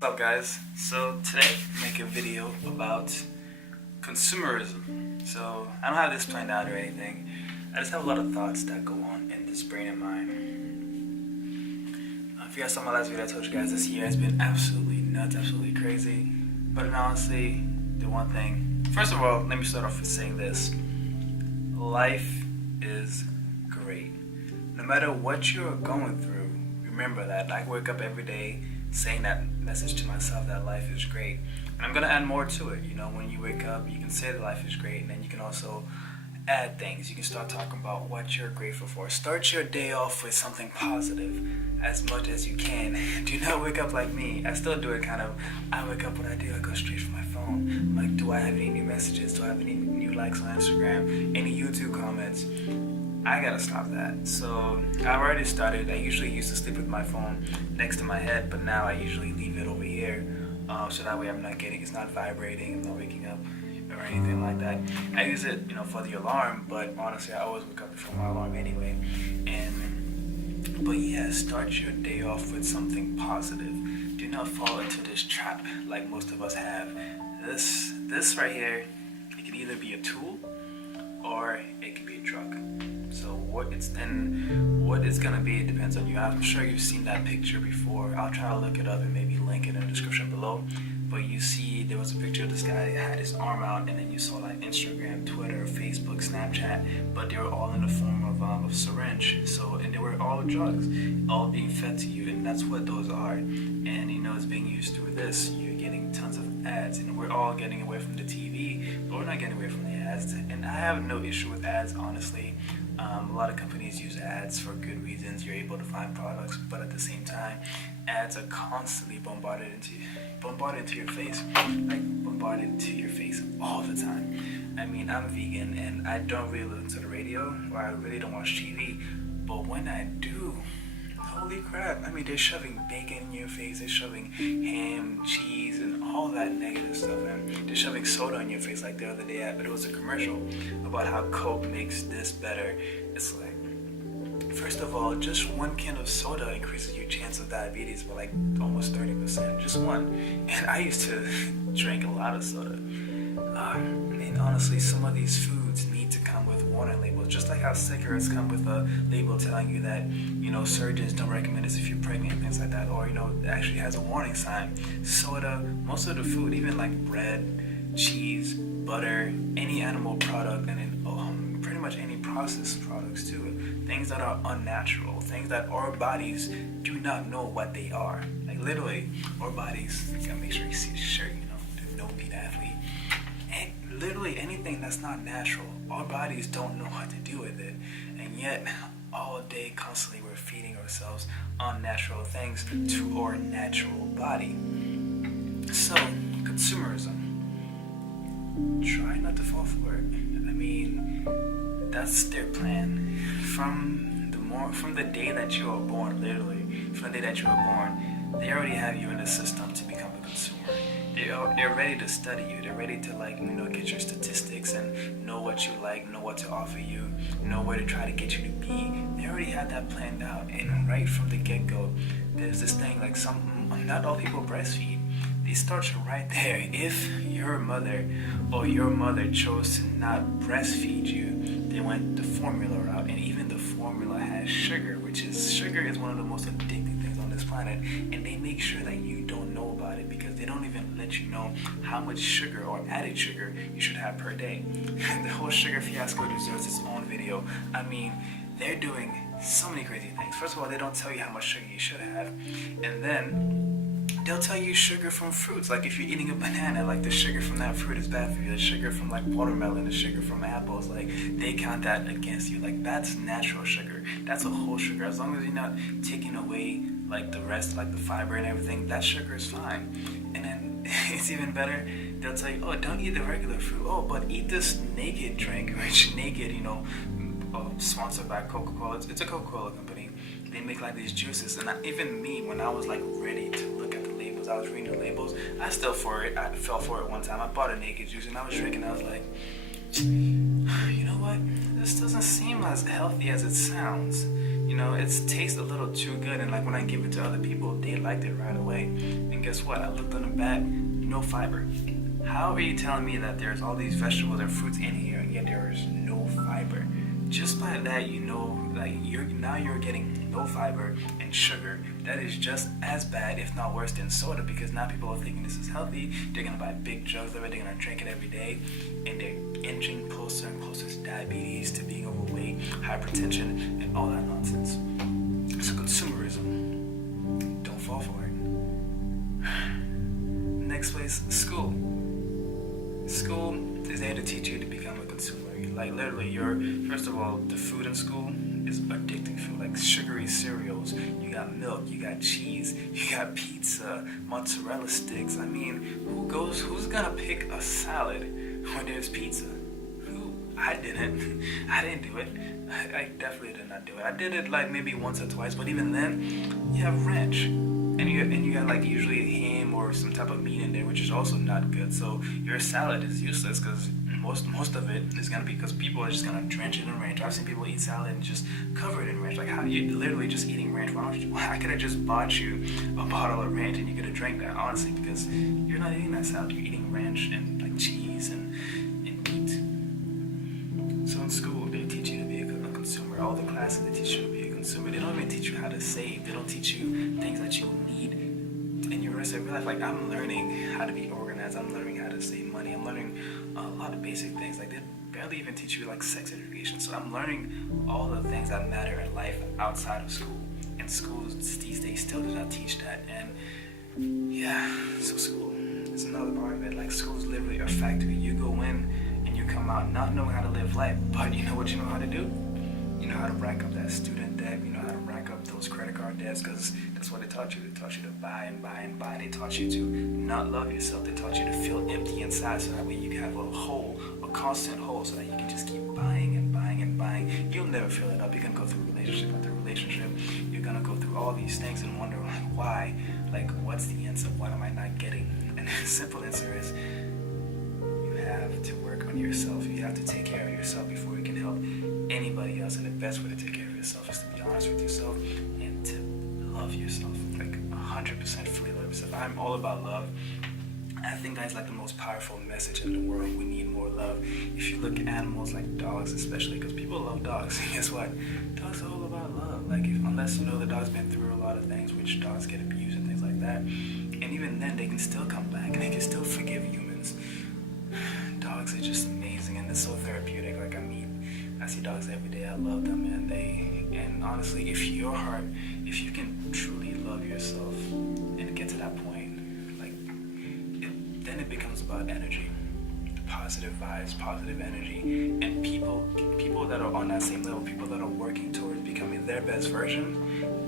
What's up, guys? So today I'm making a video about consumerism. So I don't have this planned out or anything. I just have a lot of thoughts that go on in this brain of mine. If you guys saw my last video, I told you guys this year has been absolutely nuts, absolutely crazy. But honestly, the one thing, first of all, let me start off with saying this. Life is great. No matter what you're going through, remember that. I wake up every day saying that message to myself that life is great. And I'm going to add more to it. You know, when you wake up, you can say that life is great, and then you can also add things. You can start talking about what you're grateful for. Start your day off with something positive as much as you can. Do not wake up like me. I still do it kind of. I wake up, what I do, I go straight for my phone. I'm like, do I have any new messages? Do I have any new likes on Instagram? Any YouTube comments? I gotta stop that. So I've already started. I usually used to sleep with my phone next to my head, but now I usually leave it over here, so that way it's not vibrating, I'm not waking up or anything like that. I use it, for the alarm, but honestly, I always wake up before my alarm anyway. But yeah, start your day off with something positive. Do not fall into this trap like most of us have. This right here, it can either be a tool or it can be a drug. So what it's gonna be, it depends on you. I'm sure you've seen that picture before. I'll try to look it up and maybe link it in the description below. But you see, there was a picture of this guy that had his arm out, and then you saw like Instagram, Twitter, Facebook, Snapchat, but they were all in the form of a syringe. And they were all drugs, all being fed to you, and that's what those are. And it's being used through this. You're getting tons of ads, and we're all getting away from the TV, but we're not getting away from the ads. And I have no issue with ads, honestly. A lot of companies use ads for good reasons. You're able to find products, but at the same time, ads are constantly bombarded into your face, all the time. I mean, I'm vegan and I don't really listen to the radio, or I really don't watch TV, but when I do, holy crap, I mean, they're shoving bacon in your face, they're shoving ham, cheese, and all that negative stuff, and they're shoving soda in your face. Like the other day, but it was a commercial about how Coke makes this better. It's like, first of all, just one can of soda increases your chance of diabetes by like almost 30%, just one. And I used to drink a lot of soda. Honestly, some of these foods need to come with warning labels, just like how cigarettes come with a label telling you that, surgeons don't recommend this if you're pregnant and things like that, or, it actually has a warning sign. Soda, most of the food, even like bread, cheese, butter, any animal product, and then pretty much any processed products too, things that are unnatural, things that our bodies do not know what they are. Like literally, our bodies, you gotta make sure you see the shirt, the no meat athlete. And literally anything that's not natural, our bodies don't know what to do with it. And yet, all day, constantly, we're feeding ourselves unnatural things to our natural body. So, consumerism. Try not to fall for it. I mean, that's their plan. From the day that you are born, literally, from the day that you are born, they already have you in the system to become a consumer. They're ready to study you. They're ready to get your statistics and know what you like, know what to offer you, know where to try to get you to be. They already had that planned out. And right from the get-go, there's this thing like not all people breastfeed. They start you right there. If your mother or your mother chose to not breastfeed you, they went the formula route. And even the formula has sugar, sugar is one of the most addicting things on this planet. And they make sure that you don't know about it, because they don't even let you know how much sugar or added sugar you should have per day. The whole sugar fiasco deserves its own video. I mean, they're doing so many crazy things. First of all, they don't tell you how much sugar you should have. And then they'll tell you sugar from fruits. Like if you're eating a banana, like the sugar from that fruit is bad for you. The sugar from like watermelon, the sugar from apples, like they count that against you. Like that's natural sugar. That's a whole sugar. As long as you're not taking away like the rest, like the fiber and everything, that sugar is fine. And then it's even better. They'll tell you, oh, don't eat the regular fruit. Oh, but eat this Naked drink, which Naked, sponsored by Coca-Cola. It's a Coca-Cola company. They make like these juices, and even me, when I was like ready to look at the labels, I was reading the labels. I fell for it one time. I bought a Naked juice and I was drinking. I was like, you know what? This doesn't seem as healthy as it sounds. You know, it tastes a little too good, and like when I give it to other people, they liked it right away. And guess what? I looked on the back, no fiber. How are you telling me that there's all these vegetables and fruits in here, and yet there is no fiber? Just by that, you know, like you're getting no fiber and sugar. That is just as bad, if not worse, than soda, because now people are thinking this is healthy. They're gonna buy big jugs of it. They're gonna drink it every day, and they're inching closer and closer to diabetes, to being overweight, hypertension, and all that nonsense. So consumerism, don't fall for it. Next place, school. School is there to teach you to become a consumer. Like literally, first of all, the food in school is addicting food, like sugary cereals. You got milk, you got cheese, you got pizza, mozzarella sticks. I mean, who's gonna pick a salad when there's pizza? Who? I didn't. I didn't do it. I definitely did not do it. I did it like maybe once or twice, but even then, you have ranch. And you got like usually a ham or some type of meat in there, which is also not good. So your salad is useless because most of it is gonna be because people are just gonna drench it in ranch. I've seen people eat salad and just cover it in ranch. Like how you literally just eating ranch? I could have just bought you a bottle of ranch and you could have drank that, honestly, because you're not eating that salad. You're eating ranch and like cheese and meat. So in school they teach you to be a consumer. All the classes they teach you to be a consumer. They don't even teach you how to save. They don't teach you things that you need in your rest of your life. Like I'm learning how to be organized. I'm learning how to save money. I'm learning a lot of basic things. Like they barely even teach you like sex education. So I'm learning all the things that matter in life outside of school. And schools these days still do not teach that. And yeah, so school is another part of it. Like school is literally a factory. You go in and you come out not knowing how to live life, but you know what you know how to do? You know how to rack up that student debt. You know how to rack up those credit card debts, because that's what they taught you. They taught you to buy and buy and buy. They taught you to not love yourself. They taught you to feel empty inside, so that way you can have a hole, a constant hole, so that you can just keep buying and buying and buying. You'll never fill it up. You're gonna go through relationship after relationship. You're gonna go through all these things and wonder like why, like what's the answer? What am I not getting? And the simple answer is you have to work on yourself. You have to take care of yourself before you can help anybody else. And the best way to take care of yourself is to be honest with yourself and to love yourself, like 100% fully love yourself. I'm all about love. I think that's like the most powerful message in the world. We need more love. If you look at animals like dogs, especially, because people love dogs. And guess what? Dogs are all about love. Like unless you know the dog's been through a lot of things, which dogs get abused and things like that. And even then, they can still come back and they can still forgive humans. Dogs are just amazing and they're so therapeutic. Like I see dogs every day. I love them, and honestly, if you can truly love yourself and get to that point, like then it becomes about energy, positive vibes, positive energy, and people that are on that same level, people that are working towards becoming their best version,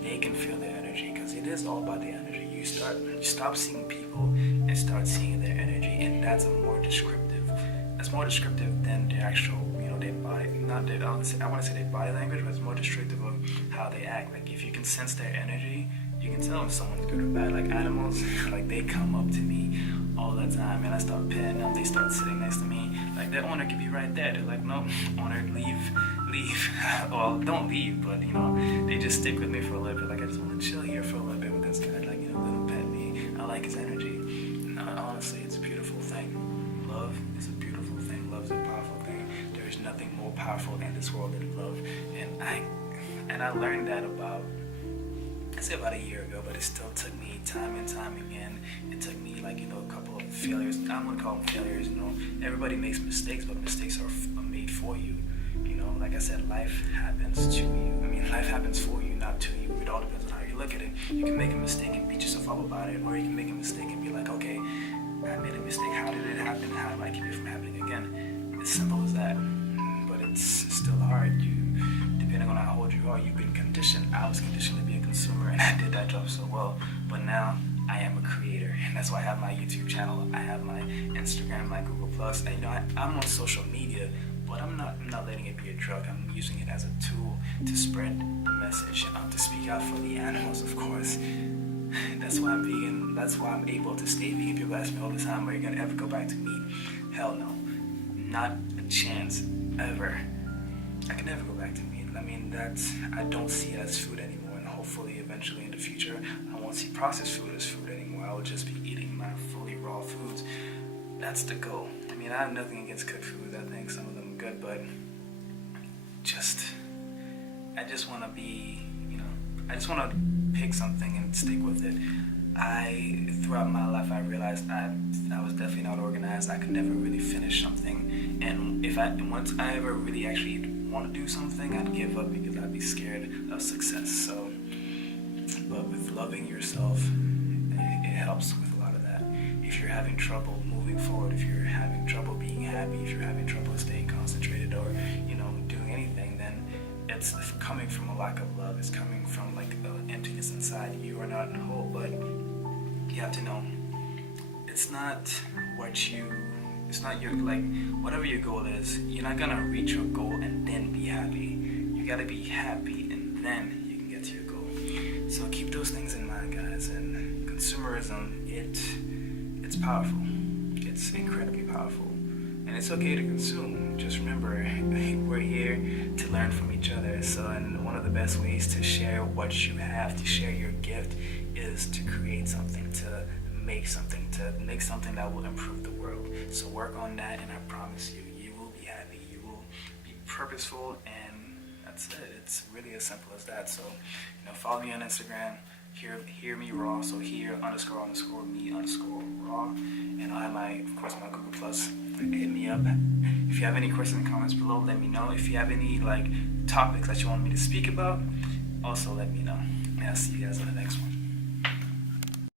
they can feel their energy, because it is all about the energy. You stop seeing people and start seeing their energy, and that's more descriptive than the actual, their body, I want to say their body language, but it's more descriptive of how they act. Like if you can sense their energy, you can tell if someone's good or bad. Like animals, like they come up to me all the time and I start petting them, they start sitting next to me. Like their owner could be right there. They're like, no, owner, leave. Well, don't leave, but they just stick with me for a little bit. Like I just want to chill here for a little bit with this guy. Like, let him pet me. I like his energy. And honestly, it's a beautiful thing. Love is a beautiful thing. Love is a powerful thing. There is nothing more powerful in this world than love. And I learned that about a year ago, but it still took me time and time again. It took me a couple of failures. I'm gonna call them failures. Everybody makes mistakes, but mistakes are made for you. Like I said, life happens to you. I mean, life happens for you, not to you. It all depends on how you look at it. You can make a mistake and beat yourself up about it, or you can make a mistake and be like, okay, I made a mistake. How did it happen? How do I keep it from happening again? It's simple as that. But it's still hard. Depending on how old you are, you've been conditioned. I was conditioned to be a consumer, and I did that job so well. But now I am a creator, and that's why I have my YouTube channel. I have my Instagram, my Google Plus. And I'm on social media, but I'm not letting it be a drug. I'm using it as a tool to spread the message, to speak out for the animals, of course. That's why I'm vegan. That's why I'm able to stay vegan. People ask me all the time, are you gonna ever go back to meat? Hell no, not a chance, ever. I can never go back to meat. I mean, I don't see it as food anymore, and hopefully, eventually in the future, I won't see processed food as food anymore. I will just be eating my fully raw foods. That's the goal. I mean, I have nothing against cooked foods. I think some of them are good, but I just want to be, I just want to pick something and stick with it. Throughout my life, I realized I was definitely not organized. I could never really finish something, and once I ever really actually want to do something, I'd give up because I'd be scared of success. So, but with loving yourself, it helps with a lot of that. If you're having trouble moving forward, if you're having trouble being happy, if you're having trouble staying concentrated, or doing anything, then it's coming from a lack of love. It's coming from like an emptiness inside. You are not whole, but you have to know it's not your, like, whatever your goal is, you're not gonna reach your goal and then be happy. You gotta be happy and then you can get to your goal. So keep those things in mind, guys. And consumerism, it's powerful. It's incredibly powerful. And it's okay to consume. Just remember, we're here to learn from each other. So, and one of the best ways to share what you have, to share your gift, is to create something, to make something that will improve the world. So work on that, and I promise you, you will be happy. You will be purposeful, and that's it. It's really as simple as that. So, follow me on Instagram. Hear me raw. So hear__me_raw, and I'll have of course my Google Plus. Hit me up. If you have any questions and comments below, let me know. If you have any topics that you want me to speak about, also let me know. And I'll see you guys on the next one.